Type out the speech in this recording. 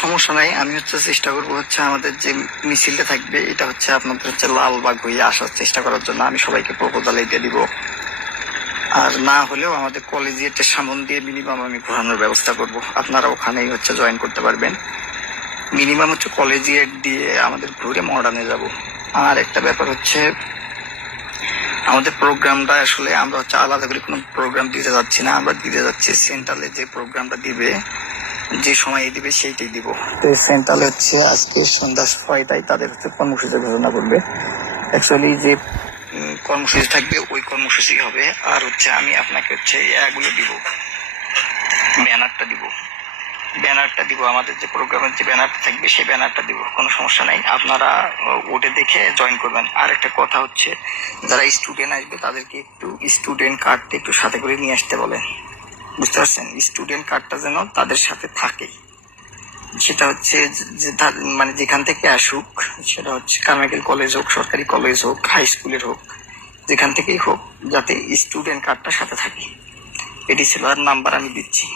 সমস্যা নাই, আমি চেষ্টা করবো আমাদের যে মিছিলটা থাকবে এটা আপনাদের লালবাগ হয়ে আসার চেষ্টা করার জন্য আমি সবাইকে প্রপোজাল দিয়ে দিব। আর না হলেও আমাদের কলেজিয়েটের সামন দিয়ে মিনিমাম আমি ঘোরানোর ব্যবস্থা করব, আপনারা ওখানেই জয়েন করতে পারবেন। মিনিমাম কলেজিয়েট দিয়ে আমাদের ঘুরে মডার্নে যাব। আর একটা ব্যাপার আমাদের প্রোগ্রামটা আসলে আমরা আলাদা করে কোনো প্রোগ্রাম দিতে যাচ্ছি না, আমরা দিতে যাচ্ছি সেন্ট্রালে যে প্রোগ্রামটা দিবে, যে সময় দিবে সেইটাই দিব। সেন্ট্রালে আজকে সন্ধ্যা 6টায় তাদের কর্মসূচি ঘোষণা করবে। অ্যাকচুয়ালি যে কর্মসূচি থাকবে ওই কর্মসূচি হবে। আর আমি আপনাকে এগুলো দিব, ব্যানারটা দিব আমাদের যে প্রোগ্রামের যে ব্যানারটা থাকবে সেই ব্যানারটা দিব, কোনো সমস্যা নাই, আপনারা ওটা দেখে জয়েন করবেন। আর একটা কথা যারা স্টুডেন্ট আসবে তাদেরকে একটু স্টুডেন্ট কার্ডটা একটু সাথে করে নিয়ে আসতে বলেন, বুঝতে পারছেন? স্টুডেন্ট কার্ডটা যেন তাদের সাথে থাকে, সেটা মানে যেখান থেকে আসুক, সেটা কারমাইকেল কলেজ হোক, সরকারি কলেজ হোক, হাই স্কুলের হোক, যেখান থেকেই হোক, যাতে স্টুডেন্ট কার্ডটা সাথে থাকে। এটি ছিল। আর নাম্বার আমি দিচ্ছি।